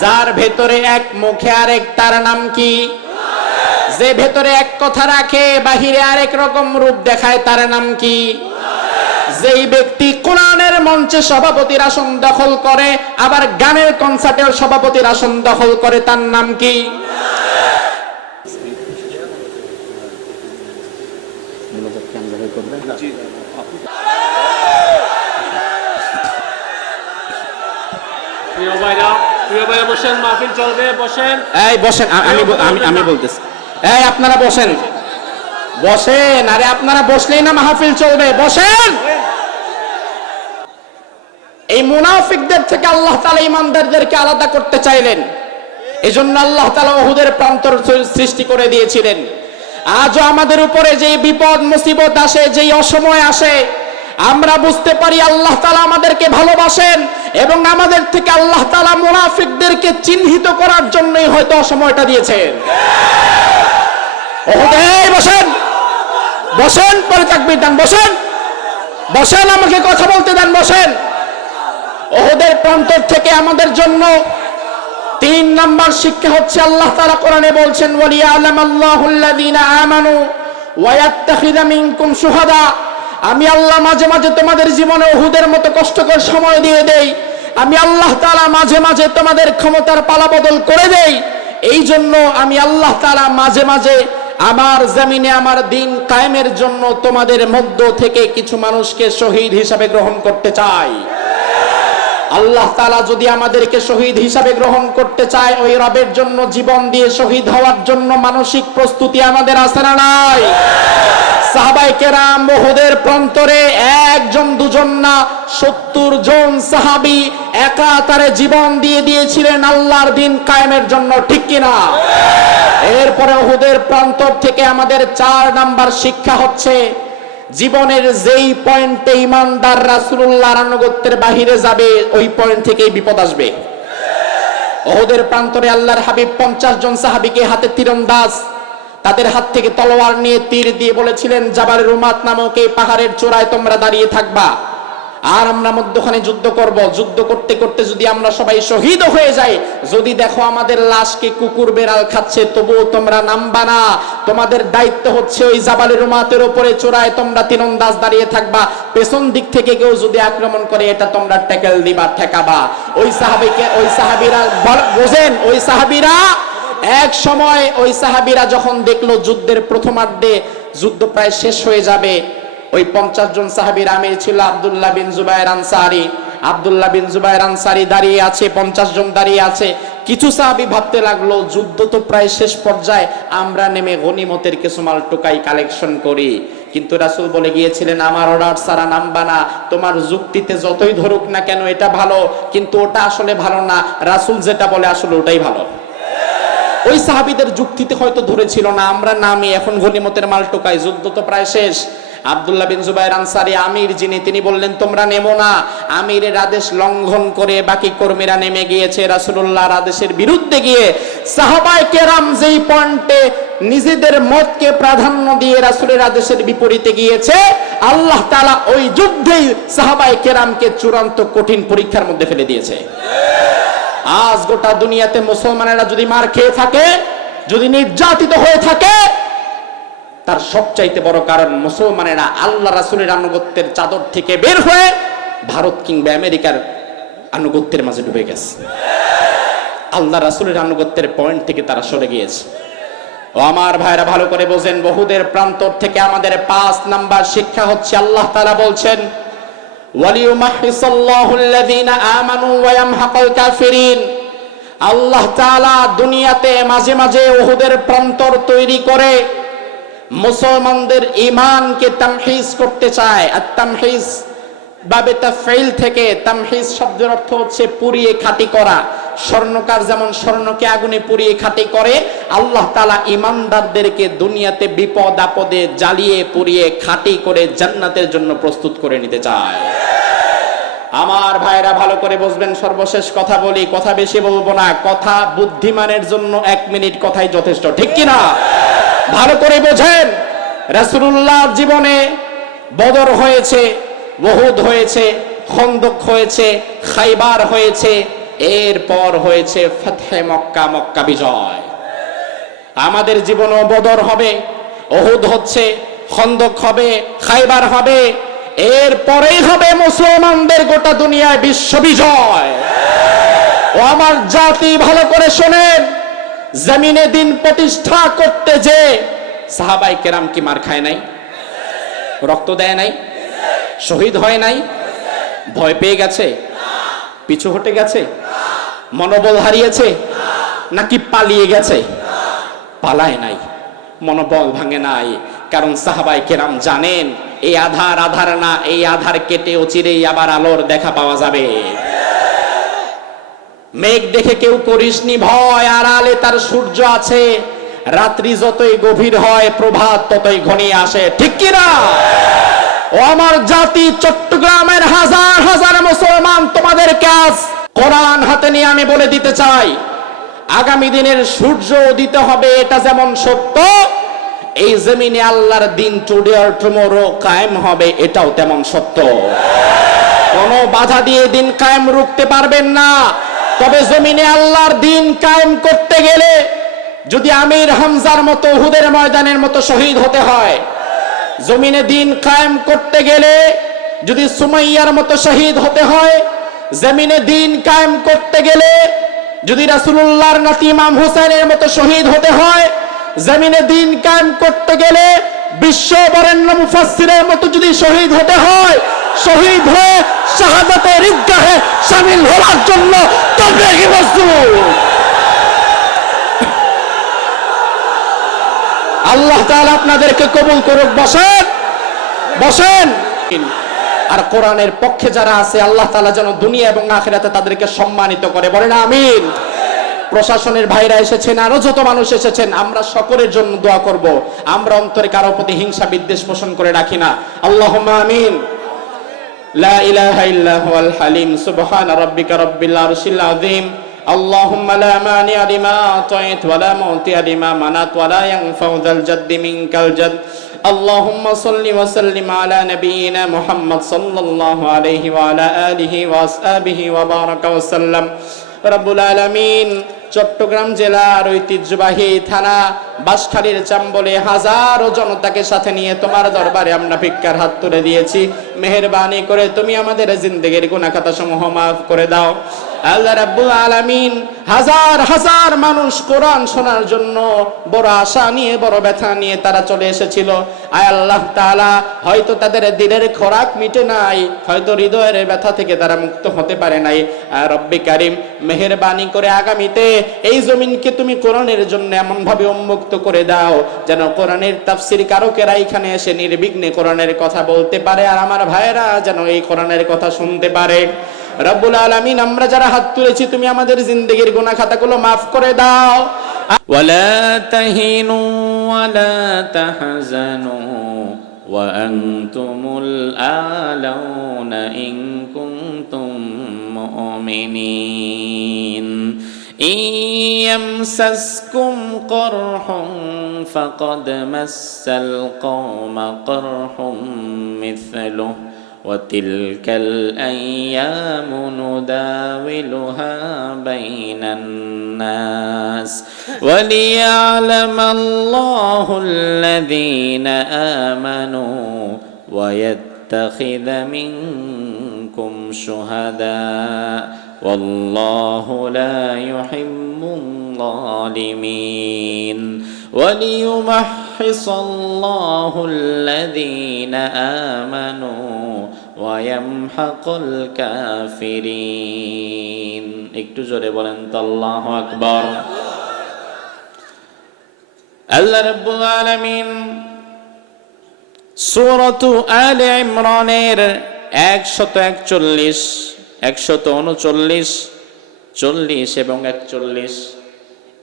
যার ভেতরে এক মুখে আরেক, তার নাম কি? যে ভেতরে এক কথা রাখে বাহিরে আরেক রকম রূপ দেখায়, তার নাম কি? যেই ব্যক্তি কোরআনের মঞ্চে সভাপতির আসন দখল করে আবার গানের কনসার্টের সভাপতির আসন দখল করে, তার নাম কি? বসেন, মাহফিল চলবে, বসেন। এই বসেন, আমি বলতেছি, এই আপনারা বসেন, বসেন। আরে আপনারা বসলেই না মাহফিল চলবে, বসেন। এই মুনাফিকদের থেকে আল্লাহ তাআলা ঈমানদারদেরকে আলাদা করতে চাইলেন। এজন্য আল্লাহ তাআলা উহুদের প্রান্তর সৃষ্টি করে দিয়েছিলেন। আজও আমাদের উপরে যেই বিপদ মুসিবত আসে, যেই অসময় আসে, আমরা বুঝতে পারি আল্লাহ তাআলা আমাদেরকে ভালোবাসেন এবং আমাদের থেকে আল্লাহ তাআলা মুনাফিকদেরকে চিহ্নিত করার জন্যই হয়তো অসময়টা দিয়েছেন। এই বসেন, বসেন, পরে তাকবীর দেন, বসেন, বসেন, আমাকে কথা বলতে দেন, বসেন। উহুদের প্রান্তর থেকে আমাদের জন্য 3 নাম্বার শিক্ষা হচ্ছে, আল্লাহ তাআলা কোরআনে বলছেন, ওয়ালিয়ালামাল্লাহুল্লাযীনা আমানু ওয়া ইয়াত্তাখিযা মিনকুম শুহাদা। আমি আল্লাহ মাঝে মাঝে তোমাদের জীবনে উহুদের মতো কষ্টকর সময় দিয়ে দেই। আমি আল্লাহ তাআলা মাঝে মাঝে তোমাদের ক্ষমতার পালাবদল করে দেই। এই জন্য আমি আল্লাহ তাআলা মাঝে মাঝে আমার জমিনে আমার দিন কায়েমের জন্য তোমাদের মধ্য থেকে কিছু মানুষকে শহীদ হিসাবে গ্রহণ করতে চাই। আল্লাহ তাআলা যদি আমাদেরকে শহীদ হিসাবে গ্রহণ করতে চায়, ওই রবের জন্য জীবন দিয়ে শহীদ হওয়ার জন্য মানসিক প্রস্তুতি আমাদের আছে না নাই? সাহাবায়ে কেরাম উহুদের প্রান্তরে একজন দুজন না 70 জন সাহাবী একাতারে জীবন দিয়ে দিয়েছিলেন আল্লাহর দিন কায়েমের জন্য, ঠিক কিনা? এরপরে উহুদের প্রান্তর থেকে আমাদের 4 নাম্বার শিক্ষা হচ্ছে, জীবনের যেই পয়েন্টে ঈমানদার রাসূলুল্লাহর আনুগত্যের বাহিরে যাবে, ওই পয়েন্ট থেকেই বিপদ আসবে। উহুদের প্রান্তরে আল্লাহর হাবিব 50 জন সাহাবীকে হাতে তীরন্দাজ, তাদের হাত থেকে তলোয়ার নিয়ে তীর দিয়ে বলেছিলেন, জাবাল রুমাত নামক এই পাহাড়ের চূড়ায় তোমরা দাঁড়িয়ে থাকবা, আর আমরা মধ্যখানে যুদ্ধ করব। যুদ্ধ করতে করতে যদি আমরা সবাই শহীদ হয়ে যাই, যদি দেখো আমাদের লাশকে কুকুর বেড়াল খাচ্ছে, তবুও তোমরা নামবা না। তোমাদের দায়িত্ব হচ্ছে ওই জাবালের রুমাতের উপরে চূড়ায় তোমরা তীরন্দাজ দাঁড়িয়ে থাকবা। পেছন দিক থেকে কেউ যদি আক্রমণ করে, এটা তোমরা ট্যাকেল দিবা, ঠেকাবা। ওই সাহাবীরা বোঝেন, ওই সাহাবীরা এক সময় ওই সাহাবীরা যখন দেখলো যুদ্ধের প্রথমার্ধে যুদ্ধ প্রায় শেষ হয়ে যাবে, ওই 50 জন সাহাবীর আমির ছিল আব্দুল্লাহ বিন জুবায়ের আনসারী। আব্দুল্লাহ বিন জুবায়ের আনসারী দাঁড়িয়ে আছে, 50 জন দাঁড়িয়ে আছে। কিছু সাহাবী ভাবতে লাগলো, যুদ্ধ তো প্রায় শেষ পর্যায়ে, আমরা নেমে গনিমতের কিছু মাল টোকাই কালেকশন করি। কিন্তু রাসূল বলে গিয়েছিলেন, আমার অর্ডার ছাড়া নামবা না। তোমার যুক্তিতে যতই ধরুক না কেন এটা ভালো, কিন্তু ওটা আসলে ভালো না। রাসূল যেটা বলে আসলে ওটাই ভালো। ওই সাহাবীদের যুক্তিতে হয়তো ধরেছিল না, আমরা নামি এখন গনিমতের মাল টোকাই, যুদ্ধ তো প্রায় শেষ। আব্দুল্লাহ বিন জুবায়ের আনসারী আমির যিনি, তিনি বললেন, তোমরা নেমো না। আমিরের আদেশ লঙ্ঘন করে বাকি কর্মীরা নেমে গিয়েছে রাসূলুল্লাহর আদেশের বিরুদ্ধে গিয়ে। সাহাবায়ে কেরাম যেই পয়েন্টে নিজেদের মতকে প্রাধান্য দিয়ে রাসূলের আদেশের বিপরীতে গিয়েছে, আল্লাহ তাআলা ওই যুদ্ধেই সাহাবায়ে কেরামকে চূড়ান্ত কঠিন পরীক্ষার মধ্যে ফেলে দিয়েছে। আজ গোটা দুনিয়াতে মুসলমানেরা যদি মার খেয়ে থাকে, যদি নির্যাতিত হয়ে থাকে, তার সবচাইতে বড় কারণ মুসলমানেরা আল্লাহ রাসূলের আনুগত্যের চাদর থেকে বের হয়ে ভারত কিংবা আমেরিকার আনুগত্যের মাঝে ডুবে গেছে। আল্লাহ রাসূলের আনুগত্যের পয়েন্ট থেকে তারা সরে গিয়েছে। ও আমার ভাইরা, ভালো করে বোঝেন, উহুদের প্রান্তর থেকে আমাদের 5 নাম্বার শিক্ষা হচ্ছে, আল্লাহ তাআলা বলছেন, ওয়ালিউমাহহিসাল্লাহুল্লাযীনা আমানু ওয়া ইয়ামহাকাল কাফিরিন। আল্লাহ তাআলা দুনিয়াতে মাঝে মাঝে উহুদের প্রান্তর তৈরি করে মুসলমানদের ঈমানকে তামহিজ করতে চায়। আর তামহিজ বাবে তাফঈল থেকে, তামহিজ শব্দের অর্থ হচ্ছে পুড়িয়ে খাঁটি করা। স্বর্ণকার যেমন স্বর্ণকে আগুনে পুড়িয়ে খাঁটি করে, আল্লাহ তাআলা ঈমানদারদেরকে দুনিয়াতে বিপদ আপদে জ্বালিয়ে পুড়িয়ে খাঁটি করে জান্নাতের জন্য প্রস্তুত করে নিতে চায়। আমার ভাইরা, ভালো করে বুঝবেন, সর্বশেষ কথা বলি, কথা বেশি বলবো না। কথা বুদ্ধিমানের জন্য 1 মিনিট কথাই যথেষ্ট, ঠিক কিনা? ভালো করে বোঝেন, রাসূলুল্লাহর জীবনে বদর হয়েছে, উহুদ হয়েছে, খন্দক হয়েছে, খাইবার হয়েছে, এরপর হয়েছে ফাতহে মক্কা, মক্কা বিজয়। আমাদের জীবনও বদর হবে, উহুদ হচ্ছে, খন্দক হবে, খাইবার হবে, এরপরেই হবে মুসলমানদের গোটা দুনিয়ায় বিশ্ব বিজয়। ও আমার জাতি, ভালো করে শোনেন, জমিনে দিন প্রতিষ্ঠা করতে যে সাহাবায়ে কেরাম কি মার খায় নাই? রক্ত দেয় নাই? শহীদ হয় নাই? ভয় পেয়ে গেছে? পিছু হটে গেছে? মনোবল হারিয়েছে? নাকি পালিয়ে গেছে? পালায় নাই, মনোবল ভাঙে নাই। কারণ সাহাবায়ে কেরাম জানেন এই আধার আধার না, এই আধার কেটে অচিরেই আবার আলোর দেখা পাওয়া যাবে। মেঘ দেখে কেউ করিসনি ভয়, আড়ালে তার সূর্য আছে। রাত্রি যতই গভীর হয় প্রভাত ততই ঘনিয়ে আসে, ঠিক কি না? ও আমার জাতি, চট্টগ্রামের হাজার হাজার মুসলমান, তোমাদের কাজ কোরআন হাতে নিয়ে আমি বলে দিতে চাই, আগামী দিনের সূর্য উদিত হবে, এটা যেমন সত্য, এই জমিনে আল্লাহর দিন টুডে অর টুমরো কায়েম হবে, এটাও তেমন সত্য। কোনো বাধা দিয়ে দিন কায়েম রুখতে পারবেন না। তবে জমিনে আল্লাহর দিন কায়েম করতে গেলে যদি আমির হামজার মতো উহুদের ময়দানের মতো শহীদ হতে হয়, জমিনে দিন কায়েম করতে গেলে যদি সুমাইয়ার মতো শহীদ হতে হয়, জমিনে দিন কায়েম করতে গেলে যদি রাসূলুল্লাহর নাতি ইমাম হুসাইনের মতো শহীদ হতে হয়, জমিনে দিন কায়েম করতে গেলে বিশ্ব বরেণ্য মুফাসসিরের মতো যদি শহীদ হতে হয়, শহীদ হয়ে শাহাদাতের ঈদগাহে শামিল হওয়ার জন্য তাবলীগী প্রস্তুত। আল্লাহ তাআলা আপনাদেরকে কবুল করুক। বসেন, বসেন। আর কোরআনের পক্ষে যারা আছে আল্লাহ তাআলা যেন দুনিয়া এবং আখিরাতে তাদেরকে সম্মানিত করে, বলেন আমিন। প্রশাসনের ভাইরা এসেছেন, আরো যত মানুষ এসেছেন, আমরা সকলের জন্য দোয়া করব। আমরা অন্তরে কারো প্রতি হিংসা বিদ্বেষ পোষণ করে রাখি না। আল্লাহুম্মা আমিন। লা ইলাহা ইল্লা হুয়াল হালিম, সুবহান রাব্বিকা রাব্বিল আরশিল আযীম। আল্লাহুম্মা লা মানিআ লিমা আতাইত ওয়া লা মুতিআ লিমা মানাত ওয়া লা ইয়ানফাউ যাল জাদ্দি মিনকাল জাদ। আল্লাহুম্মা সাল্লি ওয়া সাল্লিম আলা নাবিয়িনা মুহাম্মদ সাল্লাল্লাহু আলাইহি ওয়া আলা আলিহি ওয়া আসহাবিহি ওয়া বারাকা ওয়া সাল্লাম। রব্বুল আলামিন, চট্টগ্রাম জেলার ঐতিহ্যবাহী থানা বাঁশখালীর চাম্বলে হাজারো জনতাকে সাথে নিয়ে তোমার দরবারে আমরা ভিক্ষার হাত তুলে দিয়েছি। মেহেরবানি করে তুমি আমাদের জিন্দেগির গুনাহ খাতা সমূহ মাফ করে দাও। আল্লাহ রাব্বুল আলামিন, হাজার হাজার মানুষ কোরআন শোনার জন্য বড় আশা নিয়ে, বড় ব্যথা নিয়ে তারা চলে এসেছিল। আয় আল্লাহ তাআলা, হয়তো তাদের দিলের খোরাক মিটে নাই, হয়তো হৃদয়ের ব্যথা থেকে তারা মুক্ত হতে পারে নাই। আর রব্বে কারীম, মেহেরবানি করে আগামীতে এই জমিনকে তুমি কোরআনের জন্য এমন ভাবে উন্মুক্ত করে দাও যেন কোরআনের তাফসীর কারকেরা এখানে এসে নির্বিঘ্নে কোরআনের কথা বলতে পারে, আর আমার ভাইয়েরা যেন এই কোরআনের কথা শুনতে পারে। রব্বুল আলামিন, আমরা যারা হাত তুলেছি তুমি আমাদের জিন্দেগির গুনাহ খাতাগুলো মাফ করে দাও। ওয়ালা তাহিনু ওয়ালা তাহজানু ওয়া আনতুমুল আলাউনা ইন কুনতুম মুমিনিন। ইয়ামসাসকুম করহুম ফাকাদ মাসাল কওমা করহুম মিসলুহু وتلك الأيام نداولها بين الناس وليعلم الله الذين آمنوا ويتخذ منكم شهداء والله لا يحب الظالمين وليمحص الله الذين آمنوا ويمحق الكافرين। একটু জোরে বলেন তো আল্লাহু আকবার। আল্লাহ রাব্বুল আলামিন সূরাতু আলে ইমরানের 141, 139, 40 এবং 41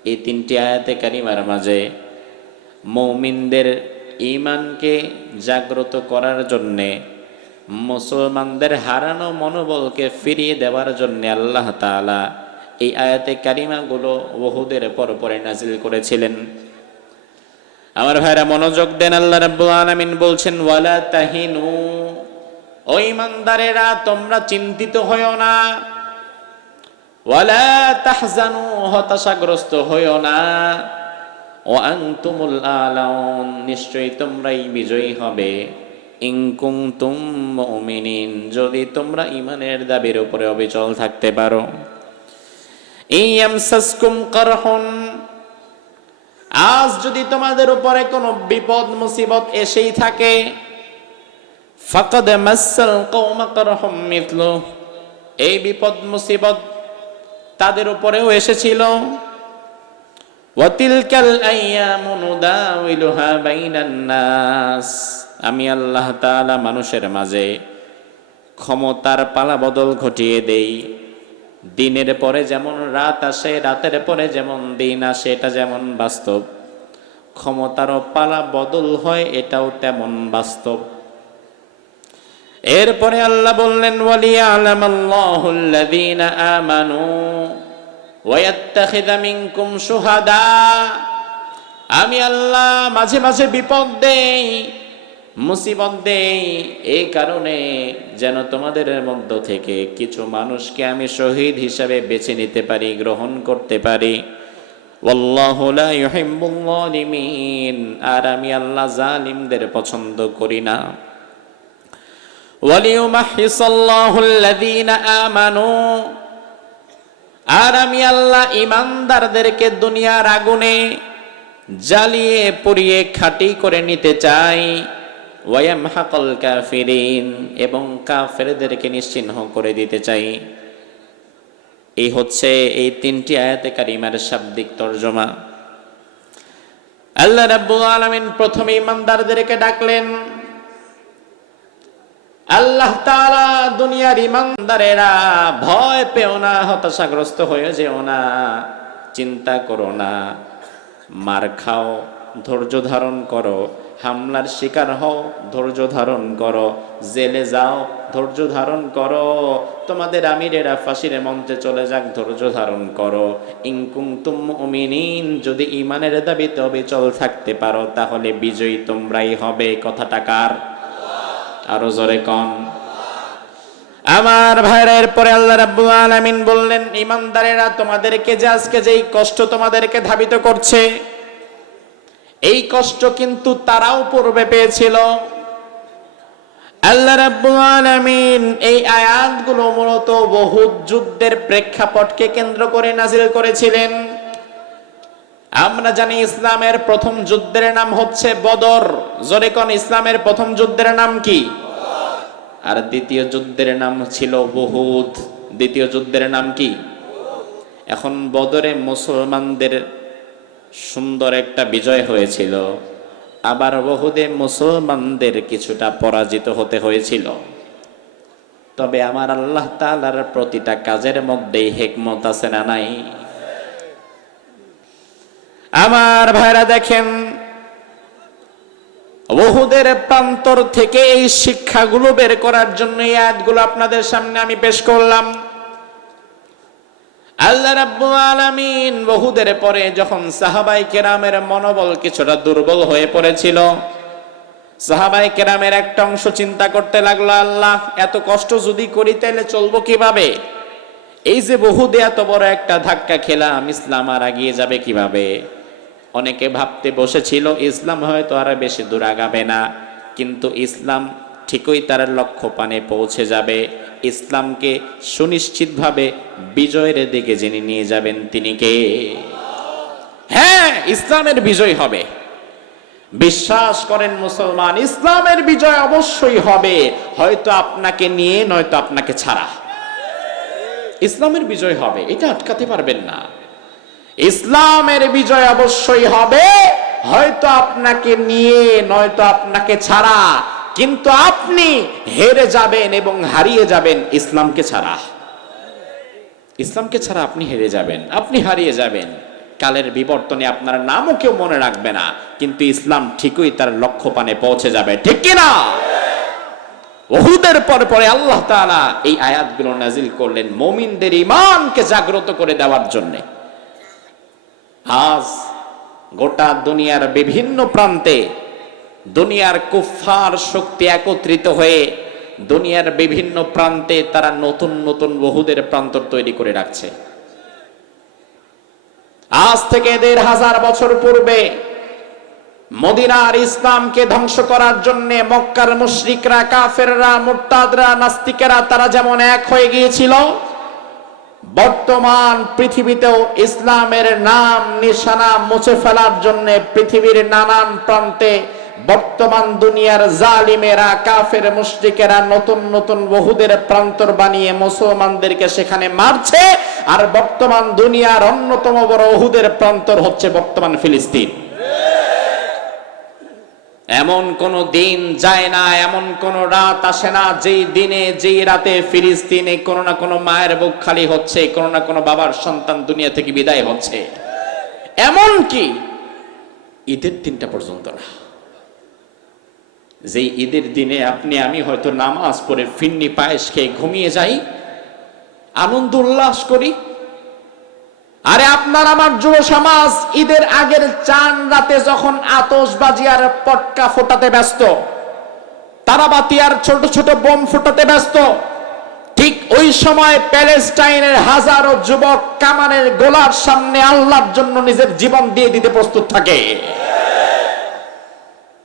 এই তিনটি আয়াতে কারিমার মাঝে মুমিনদের ঈমানকে জাগ্রত করার জন্যে, মুসলমানদের হারানো মনোবলকে ফিরিয়ে দেওয়ার জন্য আল্লাহ তাআলা এই আয়াতে কারিমাগুলো উহুদের পরপরে নাজিল করেছিলেন। আমার ভাইরা মনোযোগ দেন, আল্লাহ রাব্বুল আলামিন বলছেন ওয়ালা তাহিনু, ও ঈমানদারেরা তোমরা চিন্তিত হইও না, ওয়ালা তাহজানু, হতাশাগ্রস্ত হইও না। ওয়া আনতুমুল আলাউন, নিশ্চয়ই তোমরাই বিজয়ী হবে। ইন কুনতুম মুমিনিন, যদি তোমরা ঈমানের দাবির উপরে অবিচল থাকতে পারো। ইয়ামসাসকুম কারহুন, আজ যদি তোমাদের উপরে কোনো বিপদ মুসিবত এসেই থাকে, ফাকাদ মাসাল কওমা কারহুম মিথলু, এই বিপদ মুসিবত তাদের উপরেও এসেছিল। ওয়া তিলকাল আইয়ামু নুদাউিলুহা বাইনান নাস, আমি আল্লাহ তাআলা মানুষের মাঝে ক্ষমতার পালাবদল ঘটিয়ে দেই। দিনের পরে যেমন রাত আসে, রাতের পরে যেমন দিন আসে, এটা যেমন বাস্তব, ক্ষমতারও পালা বদল হয়, এটাও তেমন বাস্তব। এরপরে আল্লাহ বললেন, ওয়ালিয়ালামাল্লাহুল্লাযীনা আমানু ওয়া ইয়াত্তাখিযা মিনকুম শুহাদা, আমি আল্লাহ মাঝে মাঝে বিপদ দেই, মুসিবত দেই, এই কারণে যেন তোমাদের মধ্য থেকে কিছু মানুষকে আমি শহীদ হিসাবে বেছে নিতে পারি, গ্রহণ করতে পারি। ওয়াল্লাহু লা ইউহিব্বুল যালিমিন, আর আমি আল্লাহ জালিমদের পছন্দ করি না। ওয়ালিয়ুমাহহিসাল্লাহুল্লাযীনা আমানু, আর আমি আল্লাহ ঈমানদারদেরকে দুনিয়ার আগুনে জ্বালিয়ে পুড়িয়ে খাঁটি করে নিতে চাই। ওয়ায়ামহাকাল কাফিরিন, এবং কাফেরদেরকে নিশ্চিহ্ন করে দিতে চাই। এই হচ্ছে এই তিনটি আয়াতে কারিমার শাব্দিক তরজমা। আল্লাহ রাব্বুল আলামিন প্রথমে ঈমানদারদেরকে ডাকলেন। আল্লাহ তাআলা দুনিয়ার ঈমানদারেরা, ভয় পেও না, হতাশাগ্রস্ত হয়ে যেও না, চিন্তা করো না, মার খাও, ধৈর্য ধারণ করো, হামলার শিকার হও, ধৈর্য ধারণ করো, জেলে যাও, ধৈর্য ধারণ করো, তোমাদের আমিরেরা ফাঁসির মঞ্চে চলে যাক, ধৈর্য ধারণ করো। ইন কুনতুম মুমিনিন, যদি ঈমানের দাবিতে অবিচল থাকতে পারো তাহলে বিজয়ী তোমরাই হবে। কথাটা কার? আরো জোরে কন। আমার ভাইয়ের পরে আল্লাহ রাব্বুল আলামিন বললেন, ঈমানদারেরা, তোমাদেরকে যে আজকে যেই কষ্ট তোমাদেরকে ধাবিত করছে, এই কষ্ট কিন্তু তারাও পূর্বে পেয়েছিল। আল্লাহ রাব্বুল আলামিন এই আয়াতগুলো মূলত উহুদ যুদ্ধের প্রেক্ষাপটকে কেন্দ্র করে নাজিল করেছিলেন। আমরা জানি ইসলামের প্রথম যুদ্ধের নাম হচ্ছে বদর। জোরে কোন, ইসলামের প্রথম যুদ্ধের নাম কি? আর দ্বিতীয় যুদ্ধের নাম ছিল উহুদ। দ্বিতীয় যুদ্ধের নাম কি? এখন বদরে মুসলমানদের সুন্দর একটা বিজয় হয়েছিল, আবার উহুদে মুসলমানদের কিছুটা পরাজিত হতে হয়েছিল। তবে আমার আল্লাহ তাআলার প্রতিটা কাজের মধ্যেই হিকমত আছে না নাই? আমার ভাইরা দেখেন, উহুদের প্রান্তর থেকে এই শিক্ষাগুলো বের করার জন্য এই আয়াতগুলো আপনাদের সামনে আমি পেশ করলাম। আল্লাহ রাব্বুল আলামিন উহুদের পরে যখন সাহাবায়ে কেরামের মনোবল কিছুটা দুর্বল হয়ে পড়েছিল, সাহাবায়ে কেরামের একটা অংশ চিন্তা করতে লাগলো, আল্লাহ, এত কষ্ট যদি করি তাহলে চলবো কিভাবে? এই যে উহুদে এত বড় একটা ধাক্কা খেলাম, ইসলাম আর এগিয়ে যাবে কিভাবে? অনেকে ভাবতে বসেছিল ইসলাম হয়তো আর বেশি দূর আগাবে না, কিন্তু ইসলাম ঠিকই তার লক্ষ্য পানে পৌঁছে যাবে। ইসলামকে সুনিশ্চিতভাবে বিজয়ের দিকে যিনি নিয়ে যাবেন তিনি কে? হ্যাঁ, ইসলামের বিজয় হবে। বিশ্বাস করেন মুসলমান, ইসলামের বিজয় অবশ্যই হবে, হয়তো আপনাকে নিয়ে নয়তো আপনাকে ছাড়া। ইসলামের বিজয় হবে, এটা আটকাতে পারবেন না। ইসলামের বিজয় অবশ্যই হবে, হয়তো আপনাকে নিয়ে নয়তো আপনাকে ছাড়া, কিন্তু আপনি হেরে যাবেন এবং হারিয়ে যাবেন ইসলামকে ছাড়া। ইসলামকে ছাড়া আপনি হেরে যাবেন, আপনি হারিয়ে যাবেন। কালের বিবর্তনে আপনার নামও কেউ মনে রাখবে না, কিন্তু ইসলাম ঠিকই তার লক্ষ্য পানে পৌঁছে যাবে। ঠিক কিনা? উহুদের পরে আল্লাহ তাআলা এই আয়াতগুলো নাজিল করলেন মুমিনদের ঈমানকে জাগ্রত করে দেওয়ার জন্য। আজ গোটা দুনিয়ার বিভিন্ন প্রান্তে দুনিয়ার কুফফার শক্তি একত্রিত হয়ে দুনিয়ার বিভিন্ন প্রান্তে তারা নতুন নতুন উহুদের প্রান্তর তৈরি করে রাখছে। আজ থেকে ১,৫০০ বছর পূর্বে মদিনার ইসলামকে ধ্বংস করার জন্য মক্কার মুশরিকরা, কাফেররা, মুরতাদরা, নাস্তিকেরা তারা যেমন এক হয়ে গিয়েছিল, বর্তমান পৃথিবীতেও ইসলামের নাম নিশানা মুছে ফেলার জন্য পৃথিবীর নানান প্রান্তে বর্তমান দুনিয়ার জালিমেরা, কাফের মুশরিকেরা নতুন নতুন বহুদের প্রান্তর বানিয়ে মুসলমানদেরকে সেখানে মারছে। আর বর্তমান দুনিয়ার অন্যতম বড় উহুদের প্রান্তর হচ্ছে বর্তমান ফিলিস্তিন। এমন কোন দিন যায় না, এমন কোন রাত আসে না যেই দিনে যেই রাতে ফিলিস্তিনে কোনো না কোনো মায়ের বুক খালি হচ্ছে, কোনো না কোনো বাবার সন্তান দুনিয়া থেকে বিদায় হচ্ছে। এমন কি ঈদের দিনটা পর্যন্ত না, যেই ঈদের দিনে আপনি আমি হয়তো নামাজ পড়ে ফিন্নি পায়েস খেয়ে ঘুমিয়ে যাই, আনন্দ উল্লাস করি। আরে আপনার আমার যুব সমাজ ঈদের আগের চান রাতে যখন আতশবাজি আর পটকা ফোটাতে ব্যস্ত, তারাবাতি আর ছোট ছোট বোম ফোটাতে ব্যস্ত, ঠিক ওই সময় প্যালেস্টাইনের হাজারো যুবক কামানের গোলার সামনে আল্লাহর জন্য নিজের জীবন দিয়ে দিতে প্রস্তুত থাকে।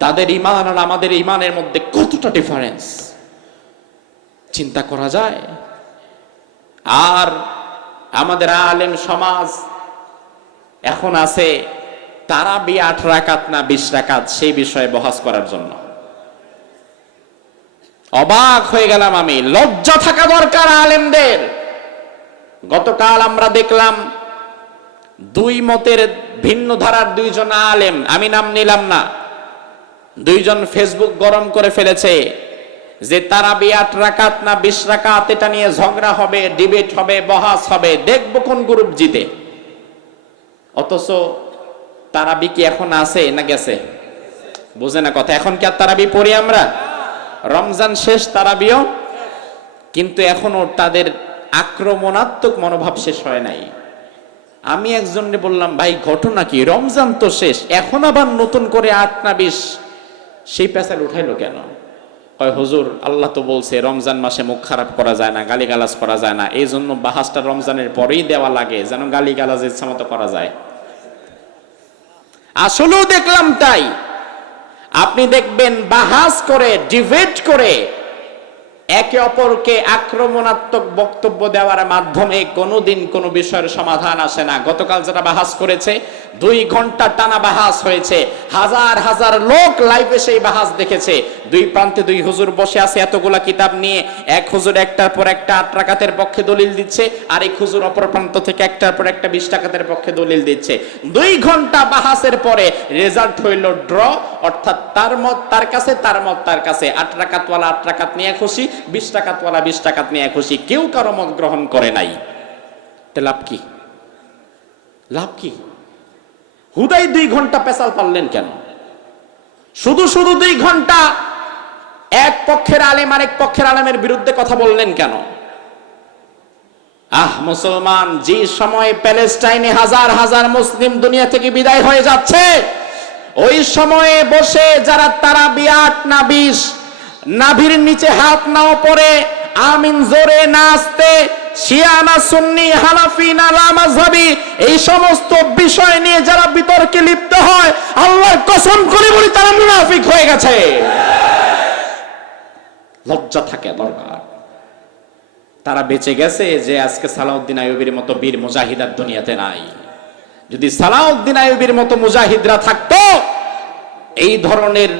তাদের ঈমান আর আমাদের ঈমানের মধ্যে কতটা ডিফারেন্স চিন্তা করা যায়। আর আমাদের আলেম সমাজ এখন আছে তারাবি ৮ রাকাত না ২০ রাকাত, সেই বিষয়ে বহাস করার জন্য। অবাক হয়ে গেলাম আমি, লজ্জা থাকা দরকার আলেমদের। গতকাল আমরা দেখলাম দুই মতের ভিন্ন ধারার দুইজন আলেম, আমি নাম নিলাম না, দুইজন ফেসবুক গরম করে ফেলেছে যে তারাবি ৮ রাকাত না ২০ রাকাত, এটা নিয়ে ঝগড়া হবে, ডিবেট হবে, বহাস হবে, দেখবো কোন গ্রুপ জিতে। অথচ তারাবি কি এখন আছে না গেছে? বুঝে না কথা। এখন কি আর তারাবি পড়ি আমরা? রমজান শেষ, তারাবিও, কিন্তু এখনো তাদের আক্রমণাত্মক মনোভাব শেষ হয় নাই। আমি একজনকে বললাম, ভাই ঘটনা কি? রমজান তো শেষ, এখন আবার নতুন করে ৮ না ২০ সেই পেশাল উঠাইলো কেন? কয় হুজুর, আল্লাহ তো বলছে রমজান মাসে মুখ খারাপ করা যায় না, গালিগালাজ করা যায় না, এই জন্য বাহাসটা রমজানের পরেই দেওয়া লাগে যেন গালিগালাজ ইচ্ছা মতো করা যায়। আসলেও দেখলাম তাই। আপনি দেখবেন বাহাস করে, ডিবেট করে, একে অপরকে আক্রমণাত্মক বক্তব্য দেওয়ার মাধ্যমে কোনোদিন কোনো বিষয়ের সমাধান আসে না। গতকাল যারা বাহাস করেছে, 2 ঘন্টা টানা বাহাস হয়েছে, হাজার হাজার লোক লাইভে সেই বাহাস দেখেছে। দুই প্রান্তে দুই হুজুর বসে আছে এতগুলা কিতাব নিয়ে, এক হুজুর একটার পর একটা ৮ রাকাতের পক্ষে দলিল দিচ্ছে, আর এক হুজুর অপর প্রান্ত থেকে একটার পর একটা ২০ রাকাতের পক্ষে দলিল দিচ্ছে। 2 ঘন্টা বাহাসের পরে রেজাল্ট হইল ড্র, অর্থাৎ তার মত তার কাছে, তার মত তার কাছে। ৮ রাকাতওয়ালা ৮ রাকাত নিয়ে খুশি, ২০ রাকাতওয়ালা ২০ রাকাত নিয়ে খুশি, কেউ কারো মত গ্রহণ করে নাই। তে লাভ কি? লাভ কি? হুদাই 2 ঘন্টা পেশাল পারলেন কেন? শুধু 2 ঘন্টা এক পক্ষের আলেম আরেক পক্ষের আলেমের বিরুদ্ধে কথা বললেন কেন? মুসলমান, যে সময় প্যালেস্টাইনে হাজার হাজার মুসলিম দুনিয়া থেকে বিদায় হয়ে যাচ্ছে, ওই সময়ে বসে যারা তারাবি ৮ না ২০, নাভির নিচে হাত নাও পরে, আমিন জোরে না আসতে, শিয়া না সুন্নি, হানাফি না লামাযহাবি, এই সমস্ত বিষয় নিয়ে যারা বিতর্কে লিপ্ত হয়, আল্লাহর কসম করে বলি তারা মুনাফিক হয়ে গেছে। লজ্জা থাকে দরকার। তারা বেঁচে গেছে যে আজকে সালাউদ্দিন আইয়ুবীর মতো বীর মুজাহিদার দুনিয়াতে নাই। যদি সালাউদ্দিন আইয়ুবীর মতো মুজাহিদরা থাকতো, এই ধরনের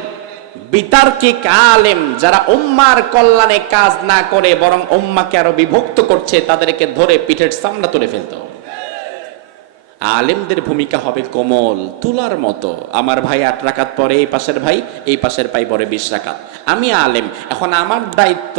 বিতার্কিক আলেম যারা উম্মার কল্যাণে কাজ না করে বরং উম্মাকে আরো বিভক্ত করছে, তাদেরকে ধরে পিঠের চামড়া তুলে ফেলতো। আলেমদের ভূমিকা হবে কোমল তুলার মতো। আমার ভাই ৮ রাকাত পরে, এই পাশের ভাই, এই পাশের ভাই পরে ২০ রাকাত। আমি আলেম, এখন আমার দায়িত্ব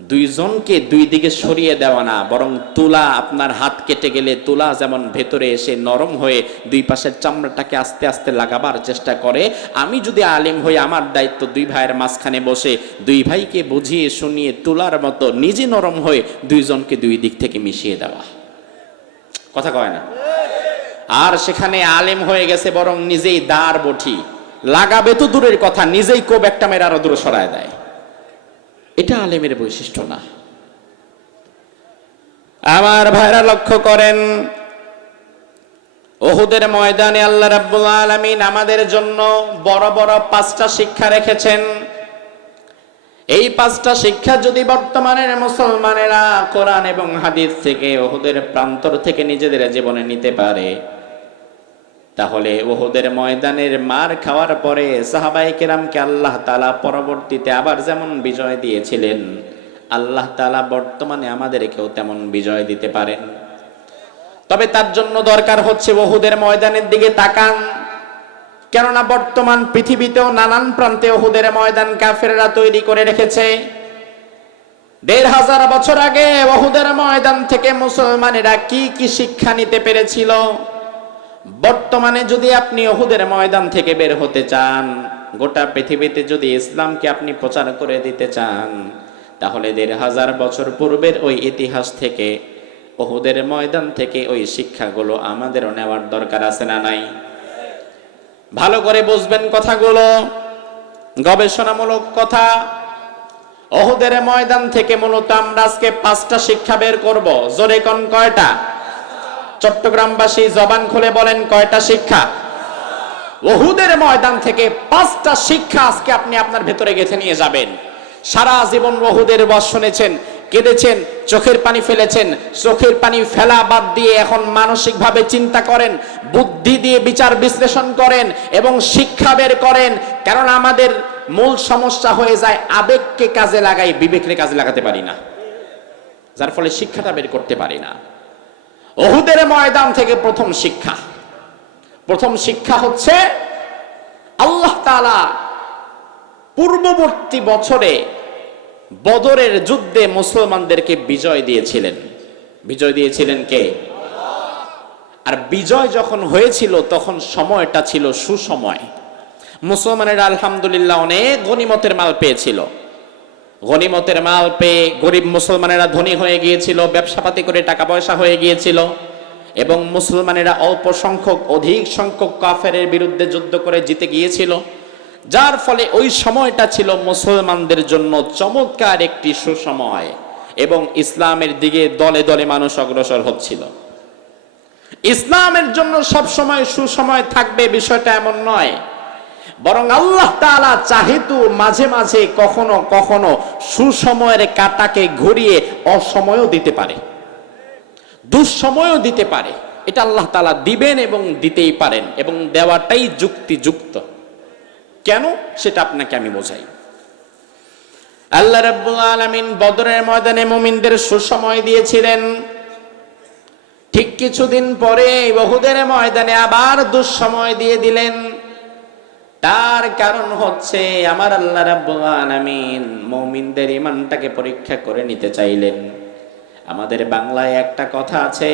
দুইজনকে দুই দিকে সরিয়ে দেওয়া না, বরং তুলা, আপনার হাত কেটে গেলে তুলা যেমন ভেতরে এসে নরম হয়ে দুই পাশের চামড়াটাকে আস্তে আস্তে লাগাবার চেষ্টা করে, আমি যদি আলেম হই, আমার দায়িত্ব 2 ভাইয়ের মাঝখানে বসে 2 ভাইকে বুঝিয়ে শুনিয়ে তুলার মতো নিজে নরম হয়ে দুইজনকে 2 দিক থেকে মিশিয়ে দেওয়া। কথা কয় না? আর সেখানে আলেম হয়ে গেছে বরং নিজেই দাঁড় বঠি লাগাবে তো দূরের কথা, নিজেই কোব একটা মেরে আরো দূরে সরায় দেয়। এটা আলেমের বৈশিষ্ট্য না। আমার ভাইরা লক্ষ্য করেন, উহুদের ময়দানে আল্লাহ রাব্বুল আলামিন আমাদের জন্য বড় বড় 5টা শিক্ষা রেখেছেন। এই 5টা শিক্ষা যদি বর্তমানের মুসলমানেরা কোরআন এবং হাদিস থেকে উহুদের প্রান্তর থেকে নিজেদের জীবনে নিতে পারে, তাহলে উহুদের ময়দানের মার খাওয়ার পরে সাহাবায়ে কেরামকে আল্লাহ তাআলা পরবর্তীতে আবার যেমন বিজয় দিয়েছিলেন, আল্লাহ তাআলা বর্তমানে আমাদেরকেও তেমন বিজয় দিতে পারেন। তবে তার জন্য দরকার হচ্ছে উহুদের ময়দানের দিকে তাকান। কেননা বর্তমান পৃথিবীতেও নানান প্রান্তে উহুদের ময়দান কাফেররা তৈরি করে রেখেছে। 1500 বছর আগে উহুদের ময়দান থেকে মুসলমানেরা কি কি শিক্ষা নিতে পেরেছিল, বর্তমানে যদি আপনি উহুদের ময়দান থেকে বের হতে চান, গোটা পৃথিবীতে যদি ইসলামকে আপনি প্রচার করে দিতে চান, তাহলে 1500 বছর পূর্বের ওই ইতিহাস থেকে, উহুদের ময়দান থেকে ওই শিক্ষাগুলো আমাদেরও নেওয়ার দরকার আছে না নাই? ভালো করে বুঝবেন কথাগুলো, গবেষণামূলক কথা। উহুদের ময়দান থেকে মূলত আমরা আজকে 5টা শিক্ষা বের করব। জোরে কোন কয়টা? চট্টগ্রামবাসী জবান খুলে বলেন কয়টা শিক্ষা? উহুদের ময়দান থেকে 5টা শিক্ষা আজকে আপনি আপনার ভেতরে গেঁথে নিয়ে যাবেন। সারা জীবন উহুদের ওয়াজ শুনেছেন, কেঁদেছেন, চোখের পানি ফেলেছেন। চোখের পানি ফেলা বাদ দিয়ে এখন মানসিকভাবে চিন্তা করেন, বুদ্ধি দিয়ে বিচার বিশ্লেষণ করেন এবং শিক্ষা বের করেন। কারণ আমাদের মূল সমস্যা হয়ে যায় আবেগকে কাজে লাগাই, বিবেককে কাজে লাগাতে পারি না, যার ফলে শিক্ষাটা বের করতে পারি না। উহুদের ময়দান থেকে প্রথম শিক্ষা হচ্ছে আল্লাহ তাআলা পূর্ববর্তী বছরে বদরের যুদ্ধে মুসলমানদেরকে বিজয় দিয়েছিলেন। বিজয় দিয়েছিলেন কে? আর বিজয় যখন হয়েছিল তখন সময়টা ছিল সুসময়। মুসলমানেরা আলহামদুলিল্লাহ অনেক গনিমতের মাল পেয়েছিল। গনিমতের মাল পেয়ে গরিব মুসলমানেরা ধনী হয়ে গিয়েছিল, ব্যবসাপাতি করে টাকা পয়সা হয়ে গিয়েছিল, এবং মুসলমানেরা অল্প সংখ্যক অধিক সংখ্যক কাফেরের বিরুদ্ধে যুদ্ধ করে জিতে গিয়েছিল। যার ফলে ওই সময়টা ছিল মুসলমানদের জন্য চমৎকার একটি সুসময়, এবং ইসলামের দিকে দলে দলে মানুষ অগ্রসর হচ্ছিল। ইসলামের জন্য সব সময় সুসময় থাকবে বিষয়টা এমন নয়, বরং আল্লাহ তাআলা চাহিতু মাঝে মাঝে কখনো কখনো সুসময়ের কাঁটাকে ঘুরিয়ে অসময়ও দিতে পারে, দুঃসময়ও দিতে পারে। এটা আল্লাহ তাআলা দিবেন এবং দিতেই পারেন, এবং দেওয়াটাই যুক্তিযুক্ত। কেন সেটা আপনাকে আমি বোঝাই। আল্লাহ রাব্বুল আলামিন বদরের ময়দানে মুমিনদের সুসময় দিয়েছিলেন। ঠিক কিছুদিন পরে উহুদের ময়দানে আবার দুঃসময় দিয়ে দিলেন। তার কারণ হচ্ছে আমার আল্লাহ রাব্বুল আলামিন মুমিনদের ঈমানটাকে পরীক্ষা করে নিতে চাইলেন। আমাদের বাংলায় একটা কথা আছে,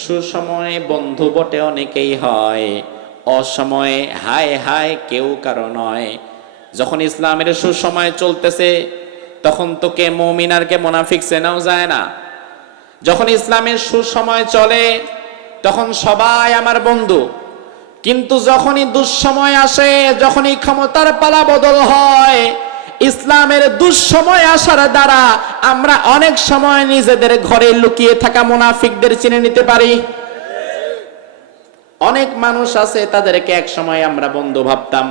সুসময়ে বন্ধু বটে অনেকেই হয়, অসময়ে হায় হায় কেউ কারো নয়। যখন ইসলামের সুসময় চলতেছে তখন তো কে মুমিন আর কে মুনাফিক চেনাও যায় না। যখন ইসলামের সুসময় চলে তখন সবাই আমার বন্ধু, কিন্তু যখনই দুঃসময় আসে, যখনই ক্ষমতার পালা বদল হয়, ইসলামের দুঃসময় আসার দ্বারা আমরা অনেক সময় নিজেদের ঘরে লুকিয়ে থাকা মুনাফিকদের চিনে নিতে পারি। অনেক মানুষ আছে তাদেরকে এক সময় আমরা বন্ধু ভাবতাম।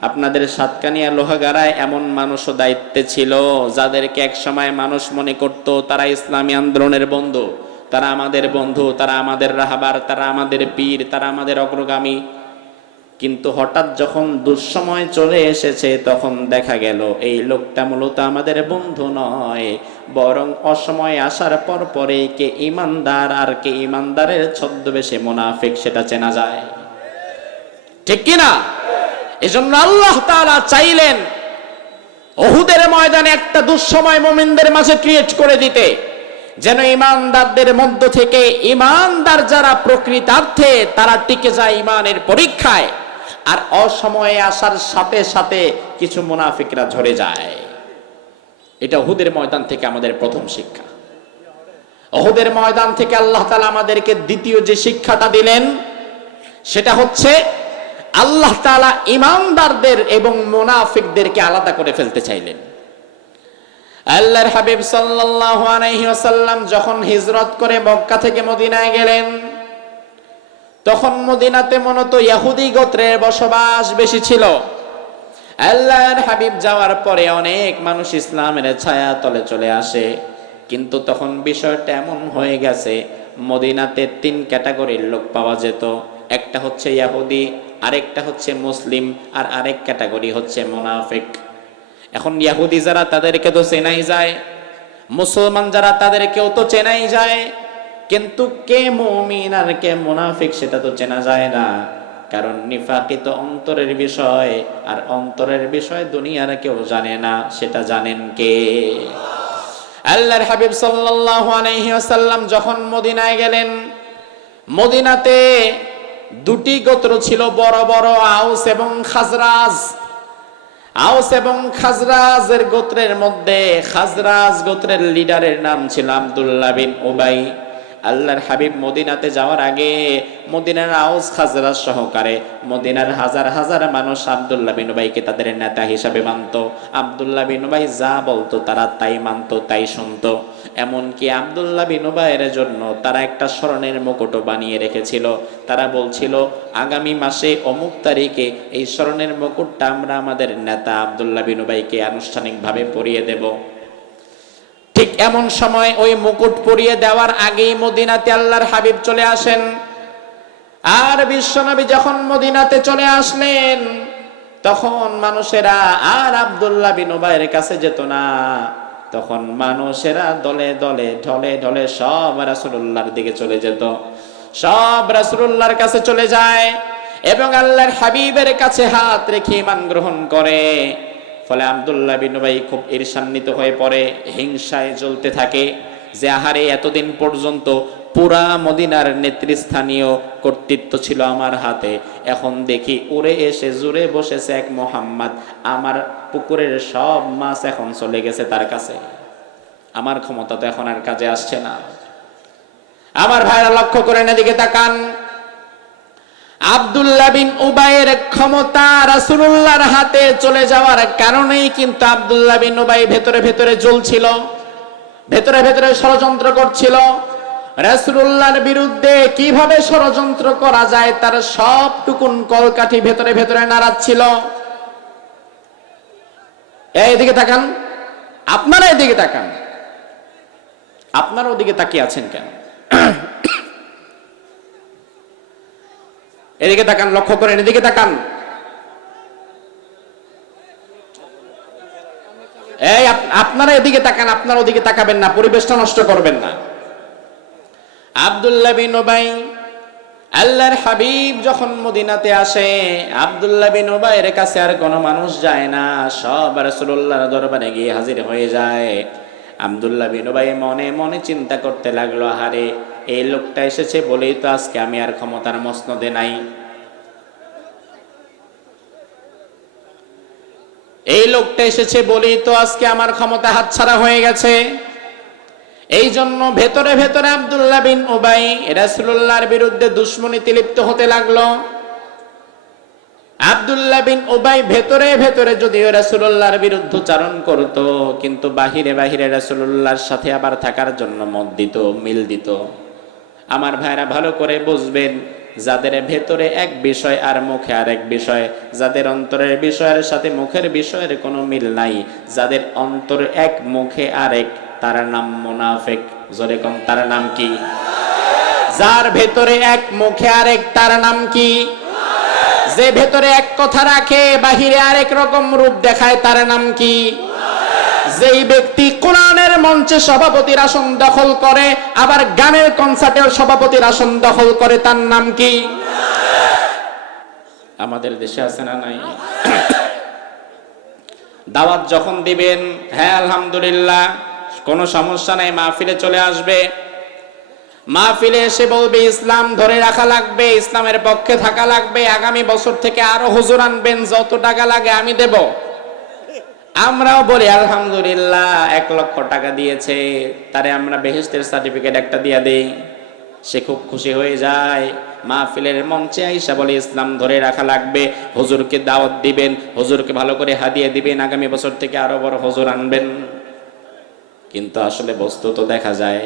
আপনাদের সাতকানিয়া লোহাগাড়ায় এমন মানুষও দায়িত্বে ছিল যাদেরকে এক সময় মানুষ মনে করত তারা ইসলামী আন্দোলনের বন্ধু, তারা আমাদের বন্ধু, তারা আমাদের রাহাবার, তারা আমাদের পীর, তারা আমাদের অগ্রগামী। কিন্তু হঠাৎ যখন দুঃসময় চলে এসেছে তখন দেখা গেল এই লোকটা মূলত আমাদের বন্ধু নয়, বরং অসময় আসার পর পরে কে ইমানদার আর কে ইমানদারের ছদ্মবেশে মুনাফিক সেটা চেনা যায়। ঠিক কিনা? এজন্য আল্লাহ তাআলা চাইলেন উহুদের ময়দানে একটা দুঃসময় মুমিনদের মাঝে ক্রিয়েট করে দিতে, যেন ইমানদারদের মধ্য থেকে ইমানদার যারা প্রকৃতার্থে তারা টিকে যায় ইমানের পরীক্ষায়, আর অসময়ে আসার সাথে সাথে কিছু মুনাফিকরা ঝরে যায়। এটা উহুদের ময়দান থেকে আমাদের প্রথম শিক্ষা। উহুদের ময়দান থেকে আল্লাহ তাআলা আমাদেরকে দ্বিতীয় যে শিক্ষাটা দিলেন সেটা হচ্ছে আল্লাহ তাআলা ইমানদারদের এবং মুনাফিকদেরকে আলাদা করে ফেলতে চাইলেন। আল্লাহর হাবিব সাল্লাল্লাহু আলাইহি ওয়াসাল্লাম যখন হিজরত করে মক্কা থেকে মদিনায় গেলেন, তখন মদিনাতে মূলত ইহুদি গোত্রের বসবাস বেশি ছিল। আল্লাহর হাবিব যাওয়ার পরে অনেক মানুষ ইসলামের ছায়া তলে চলে আসে, কিন্তু তখন বিষয়টা এমন হয়ে গেছে, মদিনাতে 3 ক্যাটাগরির লোক পাওয়া যেত। একটা হচ্ছে ইহুদি, আরেকটা হচ্ছে মুসলিম, আর আরেক ক্যাটাগরি হচ্ছে মুনাফিক। এখন ইহুদি যারা তাদেরকে তো চেনাই যায়, মুসলমান যারা তাদেরকেও তো চেনাই যায়, কিন্তু কে মুমিন আর কে মুনাফিক সেটা তো চেনা যায় না। কারণ নিফাকি তো অন্তরের বিষয়, আর অন্তরের বিষয় দুনিয়ার কেউ জানে না, সেটা জানেন কে? আল্লাহর হাবিব সাল্লাল্লাহু আলাইহি ওয়াসাল্লাম যখন মদিনায় গেলেন, মদিনাতে 2টি গোত্র ছিল বড় বড়, আউস এবং খাজরাজ। আউস এবং খাজরাজের গোত্রের মধ্যে খাজরাজ গোত্রের লিডারের নাম ছিল আব্দুল্লাহ বিন উবাই। আল্লাহর হাবিব মদিনাতে যাওয়ার আগে মদিনার আউস খাজরাজ সহকারে মদিনার হাজার হাজার মানুষ আব্দুল্লাহ বিন উবাইকে তাদের নেতা হিসাবে মানত। আব্দুল্লাহ বিন উবাই যা বলতো তারা তাই মানত, তাই শুনতো। এমনকি আব্দুল্লাহ বিন উবাইয়ের জন্য তারা একটা স্মরণের মুকুটও বানিয়ে রেখেছিল। তারা বলছিল, আগামী মাসে অমুক তারিখে এই স্মরণের মুকুটটা আমরা আমাদের নেতা আব্দুল্লাহ বিন উবাইকে আনুষ্ঠানিকভাবে পরিয়ে দেব। ঠিক এমন সময় ওই মুকুট পরিয়ে দেওয়ার আগেই মদিনাতে আল্লাহর হাবিব চলে আসেন। আর বিশ্বনবী যখন মদিনাতে চলে আসলেন, তখন মানুষেরা আর আব্দুল্লাহ বিন উবাইয়ের কাছে যেত না। তখন মানুষেরা দলে দলে ঢলে ঢলে সব রাসূলুল্লাহর দিকে চলে যেত, সব রাসূলুল্লাহর কাছে চলে যায় এবং আল্লাহর হাবিবের কাছে হাত রেখে ঈমান গ্রহণ করে। ফলে আব্দুল্লাহ বিন উবাই খুব ঈর্ষান্বিত হয়ে পড়ে, হিংসায় জ্বলতে থাকে যে আহারে এতদিন পর্যন্ত পুরা মদিনার নেতৃস্থানীয় কর্তৃত্ব ছিল আমার হাতে, এখন দেখি উড়ে এসে জুড়ে বসেছে এক মুহাম্মদ, আমার পুকুরের সব মাছ এখন চলে গেছে তার কাছে, আমার ক্ষমতা তো এখন আর কাজে আসছে না। আমার ভাইরা লক্ষ্য করেন, এদিকে তাকান। আব্দুল্লাহ বিন উবাইয়ের ক্ষমতা রাসূলুল্লাহর হাতে চলে যাওয়ার কারণেই কিন্তু আব্দুল্লাহ বিন উবাই ভেতরে ভেতরে জ্বলছিল, ভেতরে ভেতরে ষড়যন্ত্র করছিল। রাসূলুল্লাহর বিরুদ্ধে কিভাবে ষড়যন্ত্র করা যায় তার সবটুকুন কলকাঠি ভেতরে ভেতরে নাড়াচ্ছিল। এইদিকে তাকান, আপনারা এদিকে তাকান, আপনারা ওদিকে তাকিয়ে আছেন কেন? এদিকে তাকান, লক্ষ্য করেন, এদিকে তাকান। এই আপনারা এদিকে তাকান, আপনারা ওদিকে তাকাবেন না, পরিবেশটা নষ্ট করবেন না। আব্দুল্লাহ বিন উবাই, আল্লাহর হাবিব যখন মদিনাতে আসে, আব্দুল্লাহ বিন উবাইয়ের কাছে আর কোনো মানুষ যায় না, সব রাসূলুল্লাহর দরবারে গিয়ে হাজির হয়ে যায়। আব্দুল্লাহ বিন উবাই মনে মনে চিন্তা করতে লাগলো, আহারে এই লোকটা এসেছে বলেই তো আজকে আমি আর ক্ষমতার মসনদে নাই, এই লোকটা এসেছে বলেই তো আজকে আমার ক্ষমতা হাতছাড়া হয়ে গেছে। এই জন্য ভেতরে ভেতরে আব্দুল্লাহ বিন উবাই রাসূলুল্লাহর বিরুদ্ধে দুশমনীতে লিপ্ত হতে লাগলো। আব্দুল্লাহ বিন উবাই ভেতরে ভেতরে যদিও রাসূলুল্লাহর বিরুদ্ধচারণ করত, কিন্তু বাহিরে বাহিরে রাসূলুল্লাহর সাথে আবার থাকার জন্য মত দিত, মিল দিত। আমার ভাইরা ভালো করে বুঝবেন, যাদের ভেতরে এক বিষয় আর মুখে আরেক বিষয়, যাদের অন্তরের বিষয়ের সাথে মুখের বিষয়ের কোনো মিল নাই, যাদের অন্তর এক মুখে আরেক, তার নাম মুনাফিক। জোরে কোন, তার নাম কি? যার ভেতরে এক মুখে আরেক, তার নাম কি? যে ভেতরে এক কথা রাখে বাহিরে আরেক রকম রূপ দেখায়, তার নাম কি? যেই ব্যক্তি কোরআনের মঞ্চে সভাপতির আসন দখল করে আবার গানের কনসার্টের সভাপতির আসন দখল করে, তার নাম কি? আমাদের দেশে আছে না নাই? দাওয়াত যখন দিবেন, হ্যাঁ আলহামদুলিল্লাহ কোনো সমস্যা নাই, মাহফিলে চলে আসবে, মাহফিলে এসে বলবে ইসলাম ধরে রাখা লাগবে, ইসলামের পক্ষে থাকা লাগবে, আগামী বছর থেকে আরো হুজুর আনবেন, যত টাকা লাগে আমি দেব। আমরাও বলি আলহামদুলিল্লাহ, 1 লক্ষ টাকা দিয়েছে, তারে আমরা বেহেশতের সার্টিফিকেট একটা দিয়ে দেই, সে খুব খুশি হয়ে যায়। মাহফিলের মঞ্চে আইসা বলে ইসলাম ধরে রাখা লাগবে, হুজুরকে দাওয়াত দিবেন, হুজুরকে ভালো করে হাদিয়া দিবেন, আগামী বছর থেকে আরো বড় হুজুর আনবেন। কিন্তু আসলে বস্তু তো দেখা যায়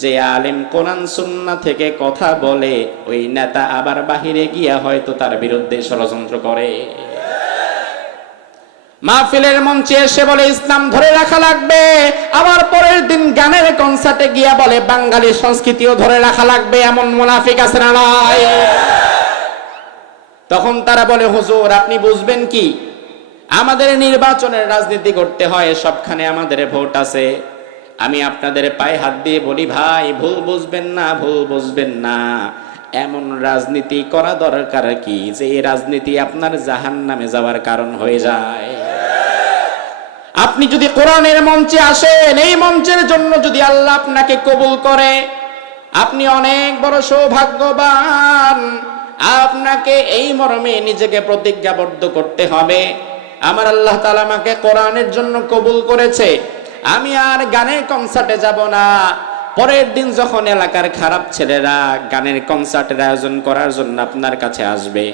যে আলেম কোরআন সুন্নাহ থেকে কথা বলে ওই নেতা আবার বাহিরে গিয়া হয়তো তার বিরুদ্ধে ষড়যন্ত্র করে। মাহফিলের মঞ্চে এসে বলে ইসলাম ধরে রাখা লাগবে, আবার পরের দিন গানের কনসার্টে গিয়া বলে বাঙালি সংস্কৃতিও ধরে রাখা লাগবে। এমন মুনাফিক আছে না নাই? তখন তারা বলে হুজুর আপনি বুঝবেন কি, আমাদের নির্বাচনের রাজনীতি করতে হয়, সবখানে আমাদের ভোট আছে। আমি আপনাদের পায়ে হাত দিয়ে বলি ভাই ভুল বুঝবেন না, ভুল বুঝবেন না। এমন রাজনীতি করা দরকার কি যে এই রাজনীতি আপনার জাহান্নামে যাওয়ার কারণ হয়ে যায়। আপনি যদি কোরআনের মঞ্চে আসেন, এই মঞ্চের জন্য যদি আল্লাহ আপনাকে কবুল করে, আপনি অনেক বড় সৌভাগ্যবান। আপনাকে এই মর্মে নিজেকে প্রতিজ্ঞাবদ্ধ করতে হবে, আমার আল্লাহ তাআলা আমাকে কোরআনের জন্য কবুল করেছে, আমি আর গানের কনসার্টে যাব না। পরের দিন যখন এলাকার খারাপ ছেলেরা গানের কনসার্টের আয়োজন করার জন্য আপনার কাছে আসবে,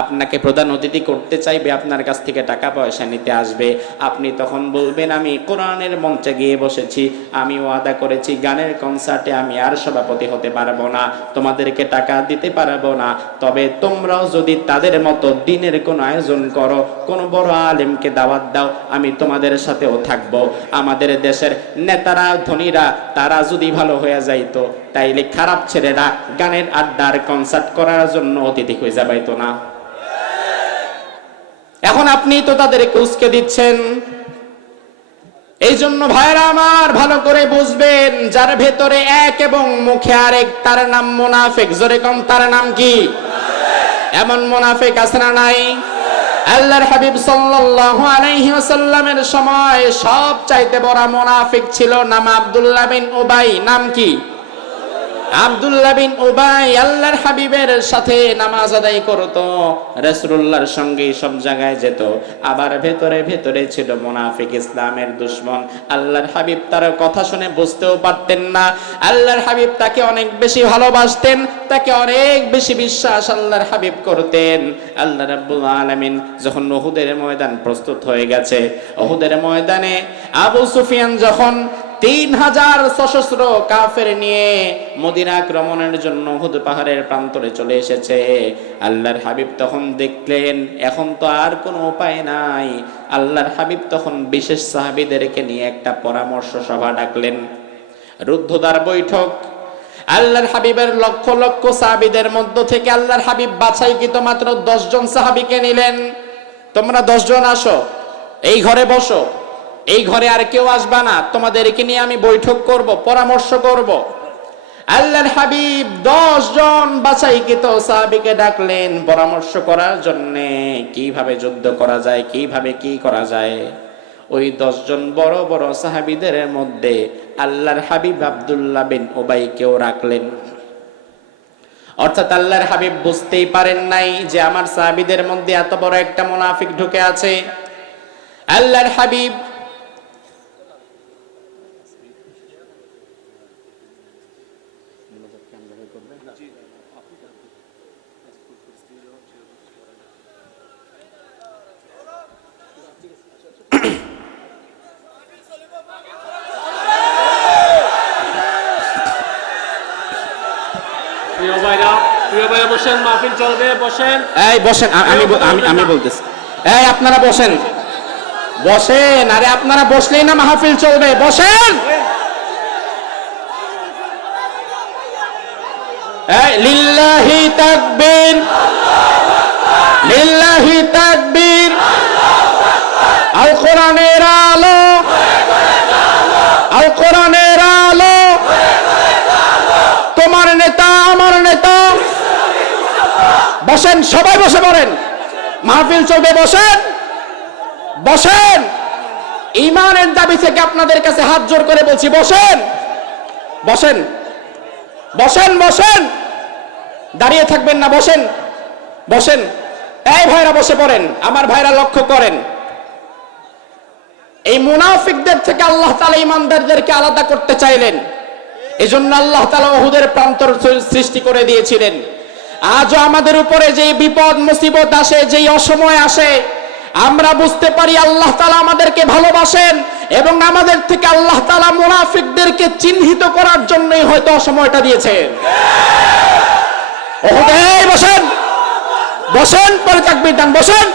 আপনাকে প্রধান অতিথি করতে চাইবে, আপনার কাছ থেকে টাকা পয়সা নিতে আসবে, আপনি তখন বলবেন আমি কোরআনের মঞ্চে গিয়ে বসেছি, আমি ওয়াদা করেছি গানের কনসার্টে আমি আর সভাপতি হতে পারবো না, তোমাদেরকে টাকা দিতে পারবো না, তবে তোমরাও যদি তাদের মতো দিনের কোনো আয়োজন করো, কোনো বড় আলেমকে দাওয়াত দাও, আমি তোমাদের সাথেও থাকবো। আমাদের দেশের নেতারা ধনীরা তারা যদি ভালো হয়ে যাইতো, তাইলে খারাপ ছেলেরা গানের আড্ডার কনসার্ট করার জন্য অতিথি হয়ে যাবাইতো না। এখন আপনি তো তাদেরকে উস্কে দিচ্ছেন। এই জন্য ভাইরা আমার ভালো করে বুঝবেন, যার ভেতরে এক এবং মুখে আরেক তার নাম মুনাফিক। জোরে কম তার নাম কি? এমন মুনাফিক আছে না নাই? আল্লাহর হাবিব সাল্লাল্লাহু আলাইহি ওয়াসাল্লামের সময় সবচাইতে বড় মুনাফিক ছিল নাম আব্দুল্লাহ বিন উবাই। নাম কি? আব্দুল্লাহ বিন উবাই আল্লাহর হাবিবের সাথে নামাজ আদায় করত, রাসূলুল্লাহর সঙ্গে সব জায়গায় যেত, আবার ভেতরে ভেতরে ছিল মুনাফিক, ইসলামের দুশমন। আল্লাহর হাবিব তার কথা শুনে বুঝতেও পারতেন না। আল্লাহর হাবিব তাকে অনেক বেশি ভালোবাসতেন, তাকে অনেক বেশি বিশ্বাস আল্লাহর হাবিব করতেন। আল্লাহ রাব্বুল আলামিন যখন উহুদের ময়দান প্রস্তুত হয়ে গেছে, উহুদের ময়দানে আবু সুফিয়ান যখন 3000 সশস্ত্র কাফের নিয়ে মদিনা আক্রমণের জন্য উহুদ পাহাড়ের প্রান্তরে চলে এসেছে, আল্লাহর হাবিব তখন দেখলেন এখন তো আর কোনো উপায় নাই। আল্লাহর হাবিব তখন বিশেষ সাহাবীদেরকে নিয়ে একটা পরামর্শ সভা ডাকলেন, রুদ্ধদ্বার বৈঠক। আল্লাহর হাবিবের লক্ষ লক্ষ সাহাবীদের মধ্য থেকে আল্লাহর হাবিব বাছাইকৃত মাত্র 10 জন সাহাবীকে নিলেন। তোমরা 10 জন আসো, এই ঘরে বসো, এই ঘরে আর কেউ আসবা না, তোমাদেরকে নিয়ে আমি বৈঠক করব, পরামর্শ করব। আল্লাহর হাবিব 10 জন বাছাইকৃত সাহাবীকে ডাকলেন পরামর্শ করার জন্য, কিভাবে যুদ্ধ করা যায়, কিভাবে কি করা যায়। ওই 10 জন বড় বড় সাহাবীদের মধ্যে আল্লাহর হাবিব আব্দুল্লাহ বিন উবাইকেও রাখলেন। অর্থাৎ আল্লাহর হাবিব বুঝতেই পারেন নাই যে আমার সাহাবীদের মধ্যে এত বড় একটা মুনাফিক ঢুকে আছে। আল্লাহর হাবিব প্রিয় ভাইরা বসেন, মাহফিল চলবে, বসেন। এই বসেন, আমি বলতেছি, এই আপনারা বসেন, বসেন। আরে আপনারা বসলেই না মাহফিল চলবে, বসেন। এই লিল্লাহি তাকবীর, লিল্লাহি তাকবীর। আল কোরআনের আলো, আল কোরআনের আলো। তোমার নেতা আমার নেতা। বসেন, সবাই বসে পড়েন, মাহফিল চলবে, বসেন বসেন। ঈমানের দাবি থেকে আপনাদের কাছে হাত জোর করে বলছি, বসেন বসেন বসেন বসেন, দাঁড়িয়ে থাকবেন না, বসেন বসেন। এই ভাইরা বসে পড়েন, আমার ভাইরা লক্ষ্য করেন, এই মুনাফিকদের থেকে আল্লাহ তাআলা ঈমানদারদেরকে আলাদা করতে চাইলেন। এজন্য আল্লাহ তাআলা উহুদের প্রান্তর সৃষ্টি করে দিয়েছিলেন। আজও আমাদের উপরে যেই বিপদ মুসিবত আসে, যেই অসময় আসে, আমরা বুঝতে পারি আল্লাহ তাআলা আমাদেরকে ভালোবাসেন এবং আমাদের থেকে আল্লাহ তাআলা মুনাফিকদেরকে চিহ্নিত করার জন্যই হয়তো সময়টা দিয়েছেন। ওহুদে বসেন, বসেন, পরে তাকবীর দেন, বসেন,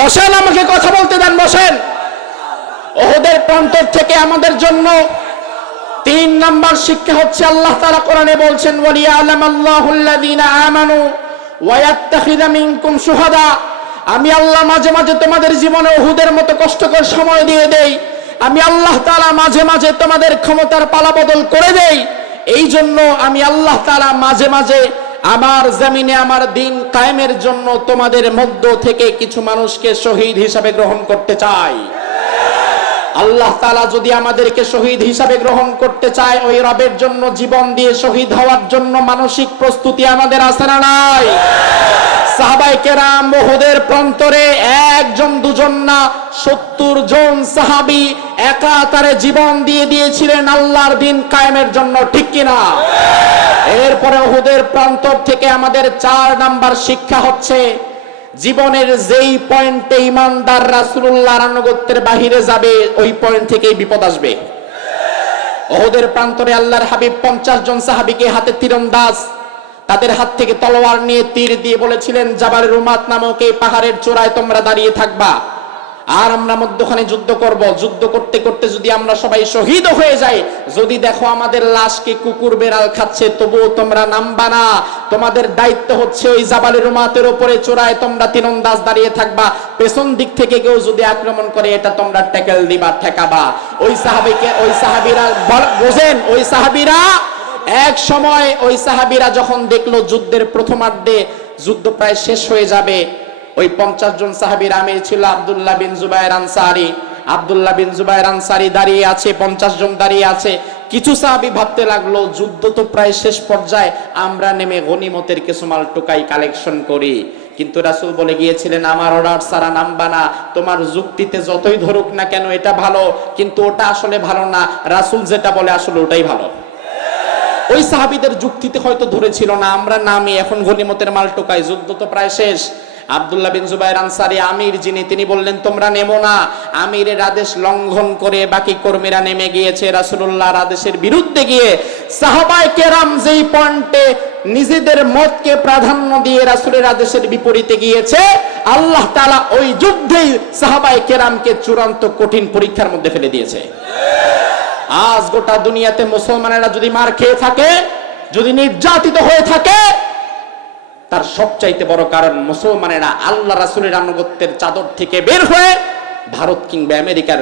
বসেন, আমাকে কথা বলতে দেন, বসেন। ওহুদের প্রান্তর থেকে আমাদের জন্য 3 নাম্বার শিক্ষা হচ্ছে, আল্লাহ তাআলা কোরআনে বলছেন, ওয়ালিয়ালামাল্লাহুল্লাযীনা আমানু ওয়া ইয়াত্তাখিযা মিনকুম শুহাদা। আমি আল্লাহ মাঝে মাঝে তোমাদের জীবনে উহুদের মতো কষ্টকর সময় দিয়ে দেই। আমি আল্লাহ তাআলা মাঝে মাঝে তোমাদের ক্ষমতার পালাবদল করে দেই। এই জন্য আমি আল্লাহ তাআলা মাঝে মাঝে আমার জমিনে আমার দিন কায়েমের জন্য তোমাদের মধ্য থেকে কিছু মানুষকে শহীদ হিসাবে গ্রহণ করতে চাই। আল্লাহ তাআলা যদি আমাদেরকে শহীদ হিসাবে গ্রহণ করতে চায়, ওই রবের জন্য জীবন দিয়ে শহীদ হওয়ার জন্য মানসিক প্রস্তুতি আমাদের আছে না নাই? সাহাবায়ে কেরাম উহুদের প্রান্তরে একজন দুজন না 70 জন সাহাবী একাতারে জীবন দিয়ে দিয়েছিলেন আল্লাহর দিন কায়েমের জন্য, ঠিক কিনা? এরপরে উহুদের প্রান্তর থেকে আমাদের 4 নাম্বার শিক্ষা হচ্ছে, জীবনের যেই পয়েন্টে ইমানদার রাসূলুল্লাহর আনুগত্যের বাহিরে যাবে, ওই পয়েন্ট থেকেই বিপদ আসবে। উহুদের প্রান্তরে আল্লাহর হাবিব 50 জন সাহাবীকে হাতে তীরন্দাজ, তাদের হাত থেকে তলোয়ার নিয়ে তীর দিয়ে বলেছিলেন, জাবাল রুমাত নামক এই পাহাড়ের চূড়ায় তোমরা দাঁড়িয়ে থাকবা, আর আমরা মধ্যখানে যুদ্ধ করব। যুদ্ধ করতে করতে যদি আমরা সবাই শহীদ হয়ে যাই, যদি দেখো আমাদের লাশকে কুকুর বেড়াল খাচ্ছে, তবুও তোমরা নামবা না। তোমাদের দায়িত্ব হচ্ছে ওই জাবালের রুমাতের উপরে চূড়ায় তোমরা তীরন্দাজ দাঁড়িয়ে থাকবা। পেছন দিক থেকে কেউ যদি আক্রমণ করে, এটা তোমরা ট্যাকেল দিবা, ঠেকাবা। ওই সাহাবীরা বোঝেন, ওই সাহাবীরা এক সময় ওই সাহাবীরা যখন দেখলো যুদ্ধের প্রথমার্ধে যুদ্ধ প্রায় শেষ হয়ে যাবে, ওই 50 জন সাহাবীর আমির ছিল আব্দুল্লাহ বিন জুবায়ের আনসারী। আব্দুল্লাহ বিন জুবায়ের আনসারী দাঁড়িয়ে আছে, 50 জন দাঁড়িয়ে আছে। কিছু সাহাবী ভাবতে লাগলো, যুদ্ধ তো প্রায় শেষ পর্যায়ে, আমরা নেমে গনিমতের কিছু মাল টোকাই কালেকশন করি। কিন্তু রাসূল বলে গিয়েছিলেন, আমার অর্ডার ছাড়া নামবা না। তোমার যুক্তিতে যতই ধরুক না কেন এটা ভালো, কিন্তু ওটা আসলে ভালো না। রাসূল যেটা বলে আসলে ওটাই ভালো। ওই সাহাবীদের যুক্তিতে হয়তো ধরেছিল না, আমরা নামি এখন গনিমতের মাল টোকাই, যুদ্ধ তো প্রায় শেষ। আব্দুল্লাহ বিন জুবায়ের আনসারী আমির যিনি, তিনি বললেন, তোমরা নেমো না। আমিরের আদেশ লঙ্ঘন করে বাকি কর্মীরা নেমে গিয়েছে রাসূলুল্লাহর আদেশের বিরুদ্ধে গিয়ে। সাহাবায়ে কেরাম যেই পয়েন্টে নিজেদের মতকে প্রাধান্য দিয়ে রাসূলের আদেশের বিপরীতে গিয়েছে, আল্লাহ তাআলা ওই যুদ্ধেই সাহাবায়ে কেরামকে চূড়ান্ত কঠিন পরীক্ষার মধ্যে ফেলে দিয়েছে। আজ গোটা দুনিয়াতে মুসলমানেরা যদি মার খেয়ে থাকে, যদি নির্যাতিত হয়ে থাকে, তার সবচাইতে বড় কারণ মুসলমানেরা আল্লাহ রাসূলের আনুগত্যের চাদর থেকে বের হয়ে ভারত কিংবা আমেরিকার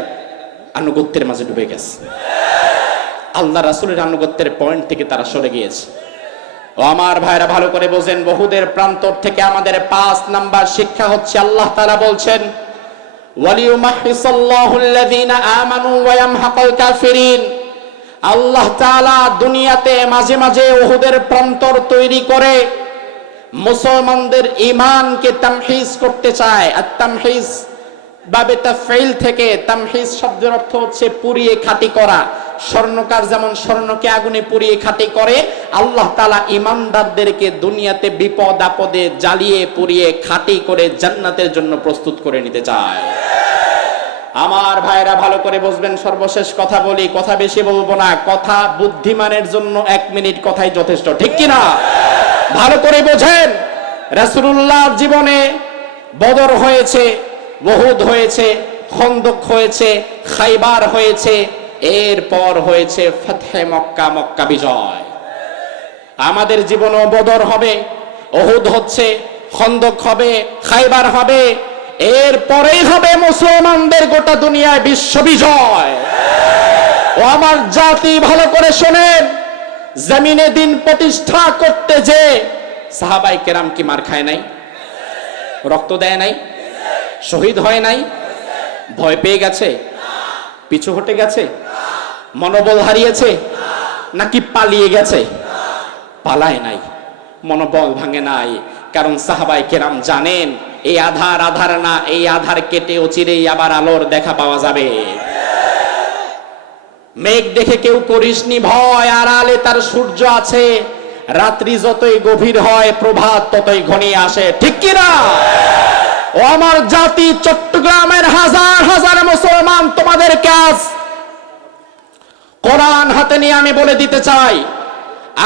আনুগত্যের মাঝে ডুবে গেছে। আল্লাহ রাসূলের আনুগত্যের পয়েন্ট থেকে তারা সরে গিয়েছে। ও আমার ভাইরা, ভালো করে বোঝেন, বহুদের প্রান্তর থেকে আমাদের 5 নাম্বার শিক্ষা হচ্ছে, আল্লাহ তাআলা বলছেন, ওয়ালিউমাহহিসাল্লাহুল্লাযীনা আমানু ওয়া ইয়ামহাকাল কাফিরিন। আল্লাহ তাআলা দুনিয়াতে মাঝে মাঝে উহুদের প্রান্তর তৈরি করে মুসলমানদের ঈমানকে তামহিজ করতে চায়। আর তামহিজ বাবে তাফঈল থেকে, তামহিজ শব্দের অর্থ হচ্ছে পুড়িয়ে খাঁটি করা। স্বর্ণকার যেমন স্বর্ণকে আগুনে পুড়িয়ে খাঁটি করে, আল্লাহ তাআলা ঈমানদারদেরকে দুনিয়াতে বিপদ আপদে জ্বালিয়ে পুড়িয়ে খাঁটি করে জান্নাতের জন্য প্রস্তুত করে নিতে চায়। আমার ভাইরা, ভালো করে বুঝবেন, সর্বশেষ কথা বলি, কথা বেশি বলবো না। কথা বুদ্ধিমানের জন্য 1 মিনিট কথাই যথেষ্ট, ঠিক কিনা? ভালো করে বোঝেন, রাসূলুল্লাহর জীবনে বদর হয়েছে, উহুদ হয়েছে, খন্দক হয়েছে, খাইবার হয়েছে, এরপর হয়েছে ফাতহে মক্কা, মক্কা বিজয়। আমাদের জীবনেও বদর হবে, উহুদ হচ্ছে, খন্দক হবে, খাইবার হবে, এরপরেই হবে মুসলমানদের গোটা দুনিয়ায় বিশ্ব বিজয়। ও আমার জাতি, ভালো করে শোনেন, জমিনে দিন প্রতিষ্ঠা করতে যে সাহাবায়ে কেরাম কি মার খায় নাই? রক্ত দেয় নাই? শহীদ হয় নাই? ভয় পেয়ে গেছে? পিছু হটে গেছে? মনোবল হারিয়েছে? নাকি পালিয়ে গেছে? পালায় নাই, মনোবল ভাঙে নাই। কারণ সাহাবায়ে কেরাম জানেন, এই আধার আধার না, এই আধার কেটে অচিরেই আবার আলোর দেখা পাওয়া যাবে। মেঘ দেখে কেউ করিসনি ভয়, আড়ালে তার সূর্য আছে। রাত্রি যতই গভীর হয়, প্রভাত ততই ঘনিয়ে আসে, ঠিক কিনা? ও ও আমার জাতি, চট্টগ্রামের হাজার হাজার মুসলমান, তোমাদের কাজ কোরআন হাতে নিয়ে আমি বলে দিতে চাই,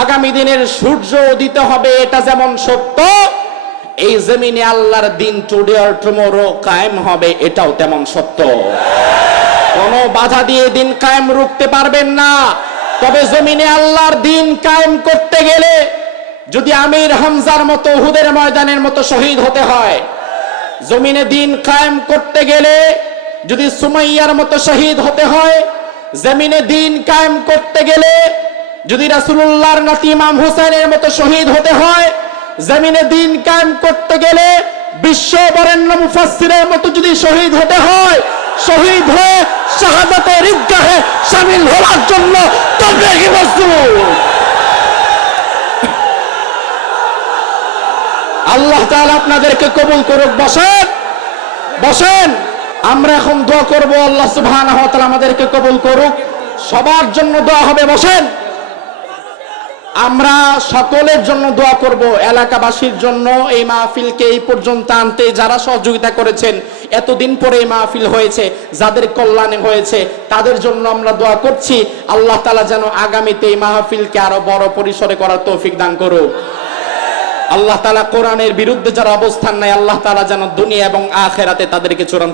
আগামী দিনের সূর্য উদিত হবে, এটা যেমন সত্য, এই জমিনে আল্লাহর দিন টুডে অর টুমরো কায়েম হবে, এটাও তেমন সত্য। কোন বাধা দিয়ে দিন কায়েম রুখতে পারবেন না। তবে জমিনে আল্লাহর দিন কায়েম করতে গেলে যদি আমির হামজার মতো উহুদের ময়দানের মতো শহীদ হতে হয়, জমিনে দিন কায়েম করতে গেলে যদি সুমাইয়ার মতো শহীদ হতে হয়, জমিনে দিন কায়েম করতে গেলে যদি রাসূলুল্লাহর নাতি ইমাম হুসাইনের মতো শহীদ হতে হয়, জমিনে দিন কায়েম করতে গেলে বিশ্ব বরেণ্য মুফাসসিরের মতো যদি শহীদ হতে হয়, শহীদ হয়ে শাহাদাতের ঈদগাহে শামিল হওয়ার জন্য তাবলীগি মজদুর। আল্লাহ তাআলা আপনাদেরকে কবুল করুক। বসেন, বসেন। আমরা এখন দোয়া করব, আল্লাহ সুবহানাহু ওয়া তাআলা আমাদেরকে কবুল করুক। সবার জন্য দোয়া হবে। বসেন। আমরা সকলের জন্য দোয়া করব, এলাকাবাসীর জন্য, এই মাহফিলকে এই পর্যন্ত আনতে যারা সহযোগিতা করেছেন, এতদিন পরে এই মাহফিল হয়েছে, যাদের কল্যাণে হয়েছে তাদের জন্য আমরা দোয়া করছি। আল্লাহ তাআলা যেন আগামীতে এই মাহফিলকে আরো বড় পরিসরে করার তৌফিক দান করুক। আল্লাহ তাআলা কোরআনের বিরুদ্ধে যারা অবস্থান নেয়, আল্লাহ তাআলা যেন দুনিয়া এবং আখিরাতে তাদেরকে চূড়ান্ত